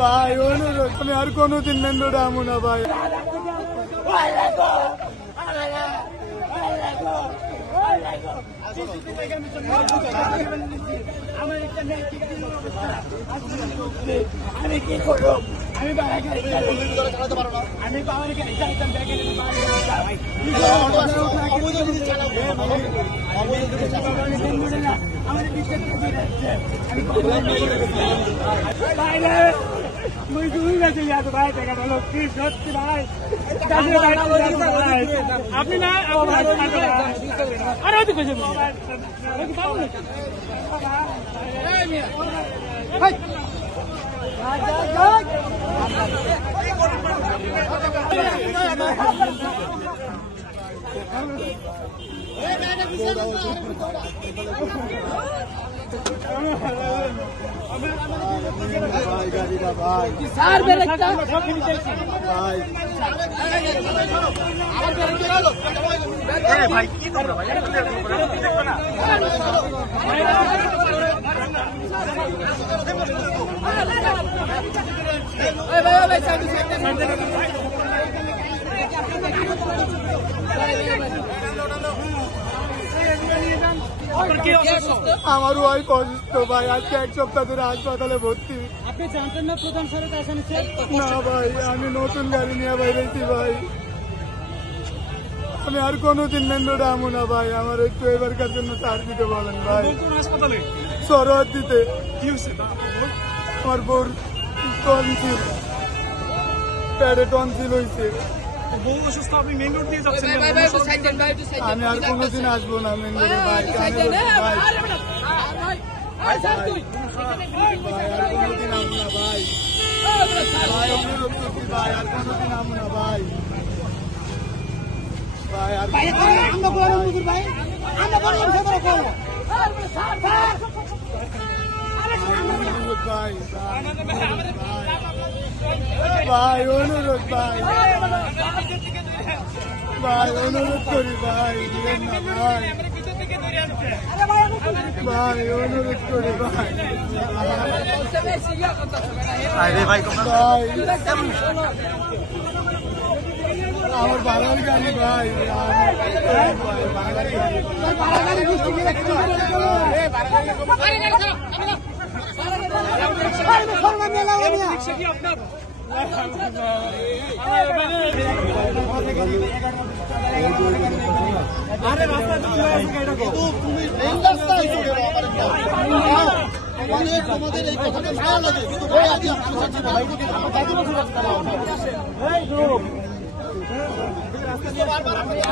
ভাই অনুরোধ আমি আর কোনোদিন মেন রোডে আমু না ভাই। আমি কি করবো? আমি বাবার গাড়ি চালাতে পারবো না। আমি বাবার গাড়ি চালাতাম আমার বিশ্বাস আপনি না আমার ওয়াইফ অসুস্থ ভাই, আজকে এক সপ্তাহ ধরে হাসপাতালে ভর্তি। আপনি জানতেন না প্রধান সড়ক আসামিছে? না ভাই, আমি নতুন গাড়ি নিয়ে বাইরেছি ভাই। আমি আর কোনোদিন মেন রোডে আমু না ভাই। আমার একটু এবারকার জন্য ছাড় দিতে বলেন ভাই। হাসপাতালে সরোয়ার দিতে কি হয়েছে? আমার বোর টনসিল, প্যাডে টনসিল হয়েছে। বউ অসুস্থ, আপনি মেইন রোড দিয়ে যাচ্ছেন? আমি আর কোনোদিন আসবো না মেন রোডে ভাই। আর কোনোদিন আমু না ভাই। ভাই অনুরোধ করছি ভাই, আর কোনোদিন আমু না ভাই। ভাই আর আমরা বললাম মুজুর ভাই, আমরা বললাম সেটা করবো। ভাই ভাই অনুরোধ ভাই, ভাই অনুরোধ করি ভাই, দিলেন না ভাই। ভাই অনুরোধ করি ভাই। ভাই আমার বাবার গাড়ি ভাই, তোমাদের এই কথাটা ভালো লাগে, কিন্তু ভাই আজকে আপনার